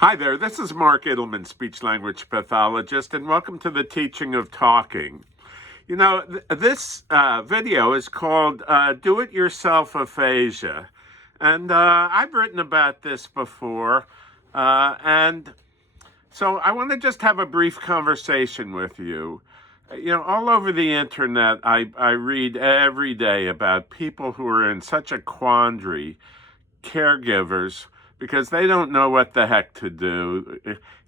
Hi there, this is Mark Edelman, speech-language pathologist, and welcome to the teaching of talking. You know, this video is called Do It Yourself Aphasia, and I've written about this before, and so I want to just have a brief conversation with you. You know, all over the internet, I read every day about people who are in such a quandary, caregivers, because they don't know what the heck to do.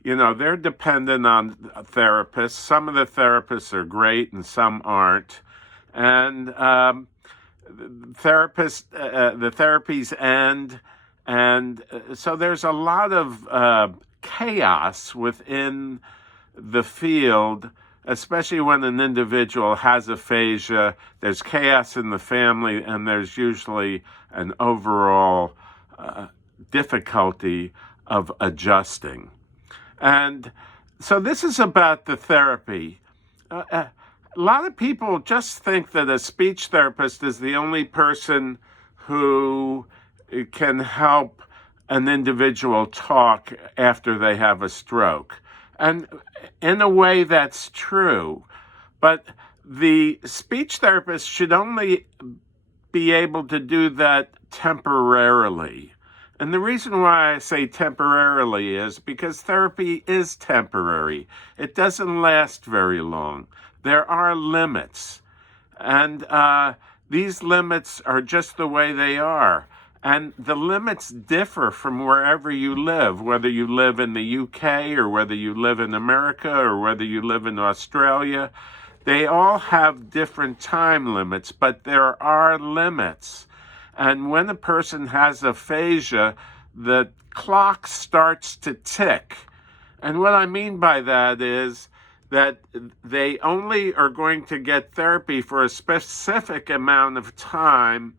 You know, they're dependent on therapists. Some of the therapists are great and some aren't. And the therapies end. And so there's a lot of chaos within the field, especially when an individual has aphasia. There's chaos in the family, and there's usually an overall difficulty of adjusting. And so this is about the therapy. A lot of people just think that a speech therapist is the only person who can help an individual talk after they have a stroke. And in a way, that's true. But the speech therapist should only be able to do that temporarily. And the reason why I say temporarily is because therapy is temporary. It doesn't last very long. There are limits. And these limits are just the way they are. And the limits differ from wherever you live, whether you live in the UK or whether you live in America or whether you live in Australia. They all have different time limits, but there are limits. And when a person has aphasia, the clock starts to tick. And what I mean by that is that they only are going to get therapy for a specific amount of time,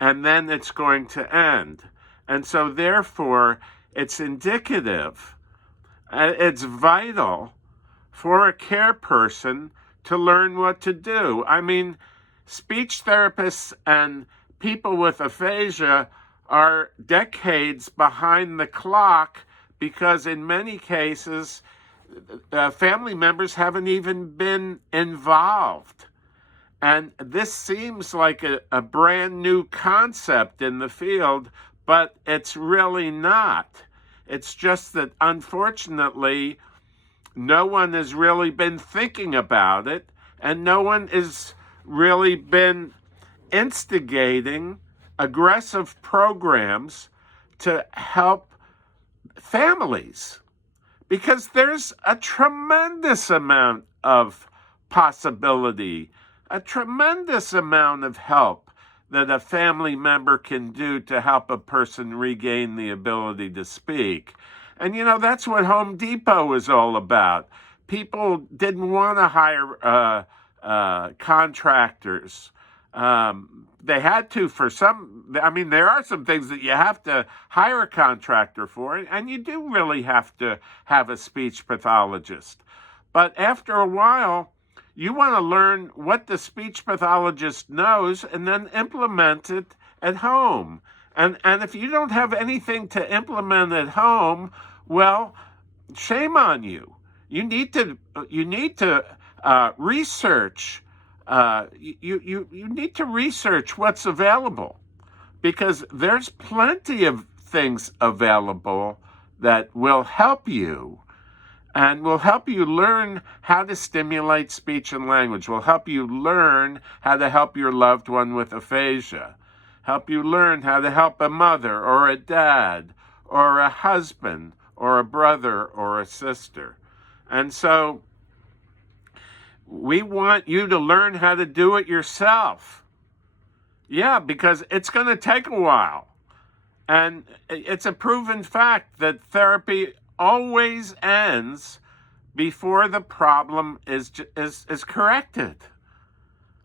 and then it's going to end. And so therefore, it's indicative, it's vital for a care person to learn what to do. I mean, speech therapists and people with aphasia are decades behind the clock because in many cases, family members haven't even been involved. And this seems like a brand new concept in the field, but it's really not. It's just that unfortunately, no one has really been thinking about it, and no one has really been instigating aggressive programs to help families, because there's a tremendous amount of possibility, a tremendous amount of help that a family member can do to help a person regain the ability to speak. And you know, that's what Home Depot is all about. People didn't want to hire contractors. They had to for some. I mean, there are some things that you have to hire a contractor for, and you do really have to have a speech pathologist. But after a while, you want to learn what the speech pathologist knows and then implement it at home. And if you don't have anything to implement at home, well, shame on you. You need to research. You need to research what's available, because there's plenty of things available that will help you and will help you learn how to stimulate speech and language, will help you learn how to help your loved one with aphasia, help you learn how to help a mother or a dad or a husband or a brother or a sister. And so we want you to learn how to do it yourself. Yeah, because it's going to take a while. And it's a proven fact that therapy always ends before the problem is corrected.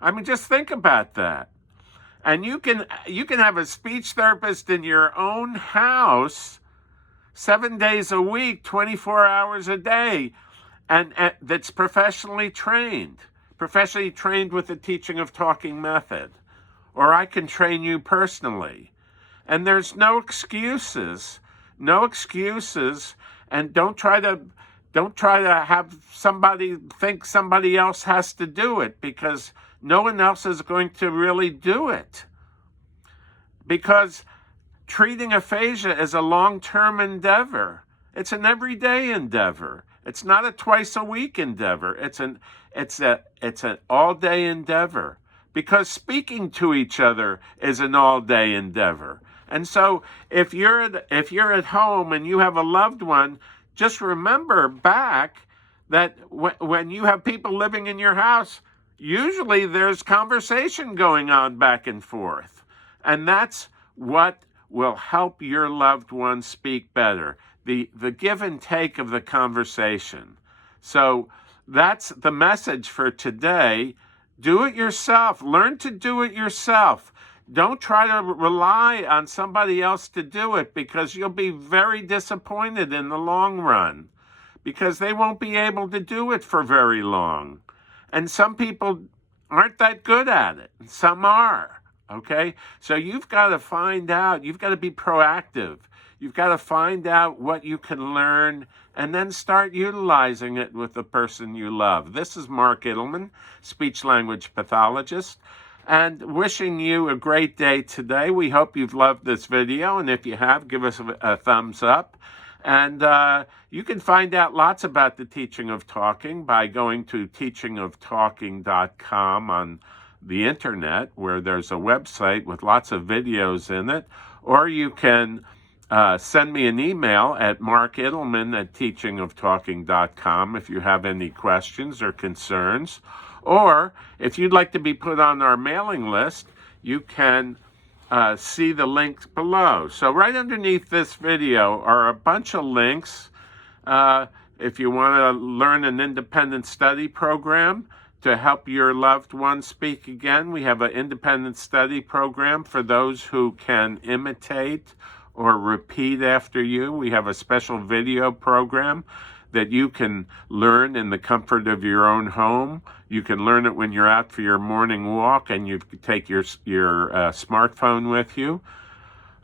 I mean, just think about that. And you can have a speech therapist in your own house 7 days a week, 24 hours a day, and that's professionally trained with the teaching of talking method. Or I can train you personally. And there's no excuses. and don't try to have somebody think somebody else has to do it, because no one else is going to really do it. Because treating aphasia is a long-term endeavor. It's an everyday endeavor. It's not a twice-a-week endeavor. It's an all-day endeavor. Because speaking to each other is an all-day endeavor. And so if you're at home and you have a loved one, just remember back that when you have people living in your house, usually there's conversation going on back and forth. And that's what will help your loved one speak better. The give and take of the conversation. So that's the message for today. Do it yourself. Learn to do it yourself. Don't try to rely on somebody else to do it, because you'll be very disappointed in the long run, because they won't be able to do it for very long. And some people aren't that good at it. Some are. Okay? So you've got to find out. You've got to be proactive. You've got to find out what you can learn and then start utilizing it with the person you love. This is Mark Ittleman, speech-language pathologist, and wishing you a great day today. We hope you've loved this video, and if you have, give us a thumbs up. And you can find out lots about the teaching of talking by going to teachingoftalking.com on the internet, where there's a website with lots of videos in it. Or you can send me an email at markittleman@teachingoftalking.com if you have any questions or concerns. Or if you'd like to be put on our mailing list, you can see the links below. So right underneath this video are a bunch of links. If you want to learn an independent study program to help your loved one speak again, we have an independent study program for those who can imitate or repeat after you. We have a special video program that you can learn in the comfort of your own home. You can learn it when you're out for your morning walk and you take your smartphone with you.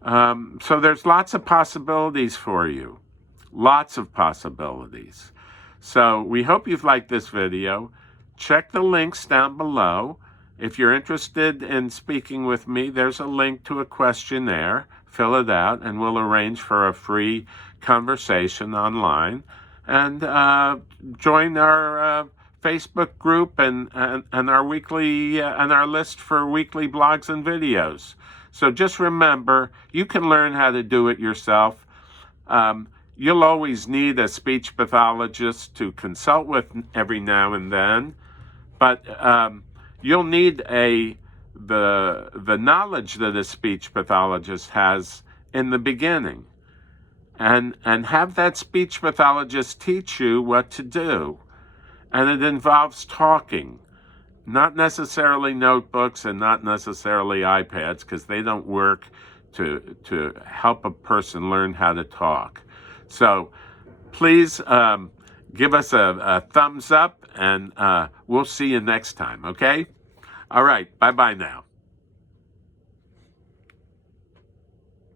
So there's lots of possibilities for you. Lots of possibilities. So we hope you've liked this video. Check the links down below. If you're interested in speaking with me, there's a link to a questionnaire. Fill it out and we'll arrange for a free conversation online. And join our Facebook group and our weekly and our list for weekly blogs and videos. So just remember, you can learn how to do it yourself. You'll always need a speech pathologist to consult with every now and then, but you'll need the knowledge that a speech pathologist has in the beginning. And have that speech pathologist teach you what to do. And it involves talking, not necessarily notebooks and not necessarily iPads, because they don't work to help a person learn how to talk. So please give us a thumbs up, and we'll see you next time, okay? All right, bye-bye now.